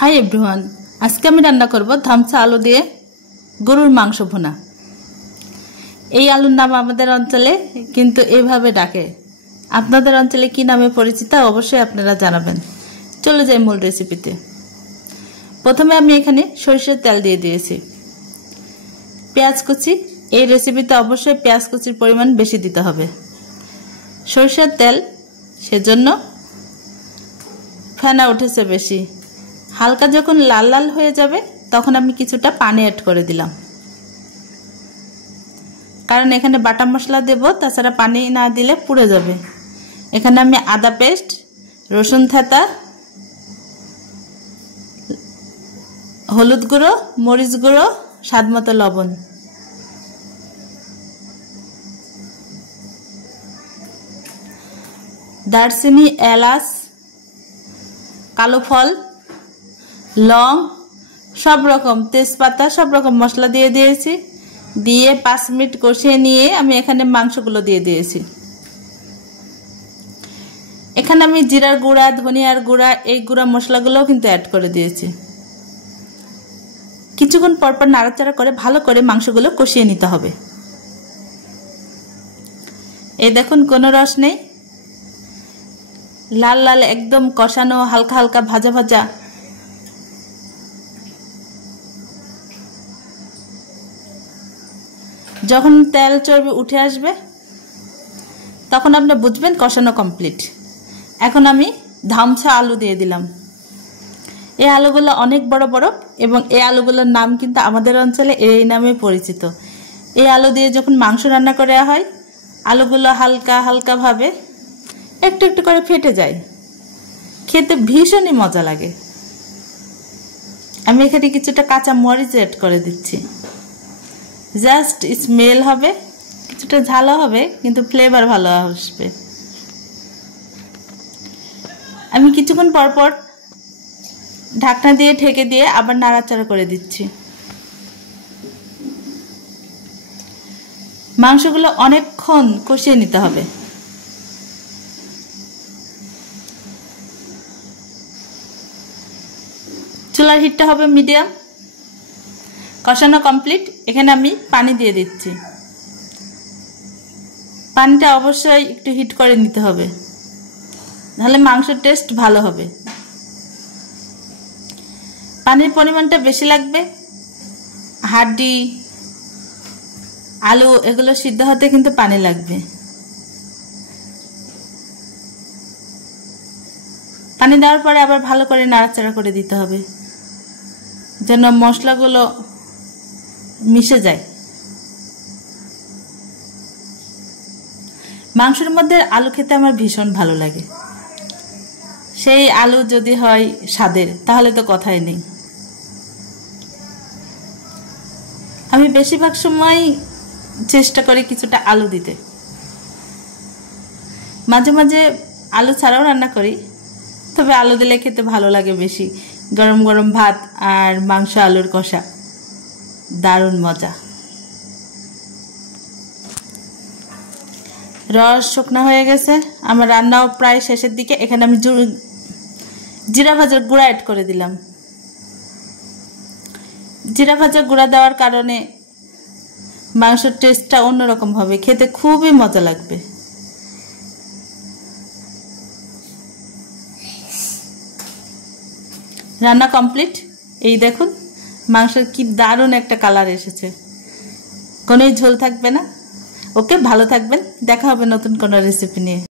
Hi everyone, আজকে আমি রান্না করব ধামসা আলু দিয়ে গরুর মাংস ভুনা। এই আলুর নাম আমাদের অঞ্চলে কিন্তু এইভাবে ডাকে। আপনাদের অঞ্চলে কি নামে পরিচিত অবশ্যই আপনারা জানাবেন। চলে যাই মূল রেসিপিতে। প্রথমে আমি এখানে সরিষার তেল দিয়ে দিয়েছি। পেঁয়াজ কুচি, এই রেসিপিতে অবশ্যই পেঁয়াজ কুচির পরিমাণ বেশি দিতে হবে। সরিষার তেল সেজন্য ফেনা উঠেছে বেশি। হালকা যখন লাল লাল হয়ে যাবে তখন আমি কিছুটা পানি অ্যাড করে দিলাম, কারণ এখানে বাটা মশলা দেব, তাছাড়া পানি না দিলে পুড়ে যাবে। এখানে আমি আদা পেস্ট, রসুন থেঁতা, হলুদ গুঁড়ো, মরিচ গুঁড়ো, স্বাদমতো লবণ, দারচিনি, এলাচ, কালো ফল, লং, সব রকম তেজপাতা, সব রকম মশলা দিয়ে দিয়েছি। দিয়ে 5 মিনিট কষিয়ে নিয়ে আমি এখানে মাংসগুলো দিয়ে দিয়েছি। এখানে আমি জিরার গুঁড়া, ধনিয়ার গুঁড়া, এই গুঁড়া মশলাগুলোও কিন্তু অ্যাড করে দিয়েছি। কিছুক্ষণ পরপর নাড়াচাড়া করে ভালো করে মাংসগুলো কষিয়ে নিতে হবে। এই দেখুন, কোনো রস নেই, লাল লাল একদম কষানো, হালকা হালকা ভাজা ভাজা। যখন তেল চর্বি উঠে আসবে তখন আপনি বুঝবেন কষানো কমপ্লিট। এখন আমি ধামসা আলু দিয়ে দিলাম। এই আলুগুলো অনেক বড় বড় এবং এই আলুগুলোর নাম কিন্তু আমাদের অঞ্চলে এই নামে পরিচিত। এই আলু দিয়ে যখন মাংস রান্না করা হয়, আলুগুলো হালকা হালকা ভাবে একটু একটু করে ফেটে যায়, খেতে ভীষণই মজা লাগে। আমি এখানে কিছুটা কাঁচা মরিচ অ্যাড করে দিচ্ছি, জাস্ট স্মেল হবে, কিছুটা ঝালও হবে, কিন্তু ফ্লেভার ভালো আসবে। আমি কিছুক্ষণ পর পর ঢাকনা দিয়ে ঢেকে দিয়ে আবার নাড়াচাড়া করে দিচ্ছি। মাংসগুলো অনেকক্ষণ কষিয়ে নিতে হবে। চুলার হিটটা হবে মিডিয়াম। কষানো কমপ্লিট। এখানে আমি পানি দিয়ে দিচ্ছি। পানিটা অবশ্যই একটু হিট করে নিতে হবে, তাহলে মাংসের টেস্ট ভালো হবে। পানির পরিমাণটা বেশি লাগবে। হাড্ডি, আলু এগুলো সিদ্ধ হতে কিন্তু পানি লাগবে। পানি দেওয়ার পরে আবার ভালো করে নাড়াচাড়া করে দিতে হবে, যেন মশলাগুলো মিশে যায়। মাংসের মধ্যে আলু খেতে আমার ভীষণ ভালো লাগে। সেই আলু যদি হয় স্বাদের, তাহলে তো কথাই নেই। আমি বেশিরভাগ সময় চেষ্টা করি কিছুটা আলু দিতে। মাঝে মাঝে আলু ছাড়াও রান্না করি, তবে আলু দিলে খেতে ভালো লাগে বেশি। গরম গরম ভাত আর মাংস আলুর কষা, দারুণ মজা। রস শুকনা হয়ে গেছে, আমার রান্নাও প্রায় শেষের দিকে। এখানে আমি জিরা ভাজার গুঁড়া অ্যাড করে দিলাম। জিরা ভাজার গুঁড়া দেওয়ার কারণে মাংসের টেস্টটা অন্যরকম হবে, খেতে খুবই মজা লাগবে। রান্না কমপ্লিট। এই দেখুন মাংসের কি দারুণ একটা কালার এসেছে, কোনোই ঝোল থাকবে না। ওকে, ভালো থাকবেন, দেখা হবে নতুন কোনো রেসিপি নিয়ে।